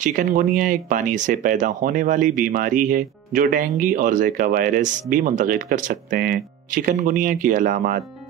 Chikungunya एक पानी से पैदा होने वाली बीमारी है जो डेंगू और ज़िका वायरस भी मुंतकिल कर सकते हैं। चिकनगुनिया की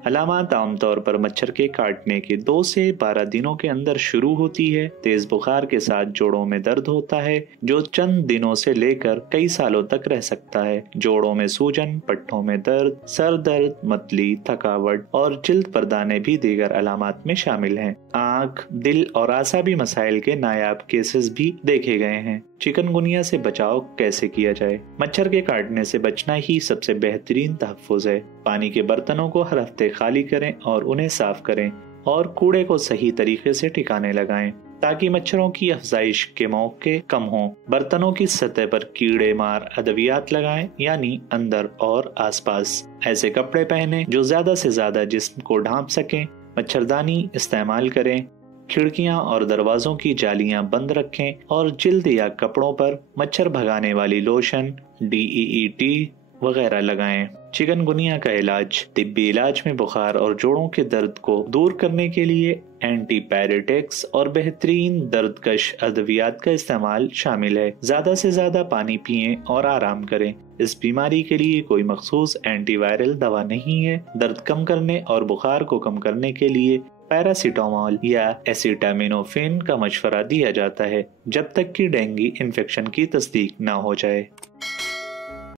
अलामात आमतौर पर मच्छर के काटने के 2 से 12 दिनों के अंदर शुरू होती है। तेज बुखार के साथ जोड़ों में दर्द होता है जो चंद दिनों से लेकर कई सालों तक रह सकता है। जोड़ों में सूजन, पट्टों में दर्द, सर दर्द, मतली, थकावट और जिल्द पर दाने भी दीगर अलामात में शामिल हैं। आँख, दिल और आसाबी मसाइल के नायाब केसेस भी देखे गए हैं। चिकनगुनिया से बचाव कैसे किया जाए? मच्छर के काटने से बचना ही सबसे बेहतरीन तहफ़्फ़ुज़ है। पानी के बर्तनों को हर हफ्ते खाली करें और उन्हें साफ करें और कूड़े को सही तरीके से ठिकाने लगाएं ताकि मच्छरों की अफजाइश के मौके कम हों। बर्तनों की सतह पर कीड़े मार अद्वियात लगाएं, यानी अंदर और आसपास। ऐसे कपड़े पहनें जो ज्यादा से ज्यादा जिस्म को ढांप सकें। मच्छरदानी इस्तेमाल करें। खिड़कियां और दरवाजों की जालियां बंद रखें और जिल्द या कपड़ों पर मच्छर भगाने वाली लोशन, DEET वगैरह लगाएं। चिकनगुनिया का इलाज। तिब्बी इलाज में बुखार और जोड़ों के दर्द को दूर करने के लिए एंटीपायरेटिक्स और बेहतरीन दर्दकश अद्वियात का इस्तेमाल शामिल है। ज्यादा से ज्यादा पानी पिएं और आराम करें। इस बीमारी के लिए कोई मखसूस एंटीवायरल दवा नहीं है। दर्द कम करने और बुखार को कम करने के लिए पैरासीटामोल या एसिटामिनोफेन का मशवरा दिया जाता है जब तक कि डेंगू इन्फेक्शन की तस्दीक न हो जाए।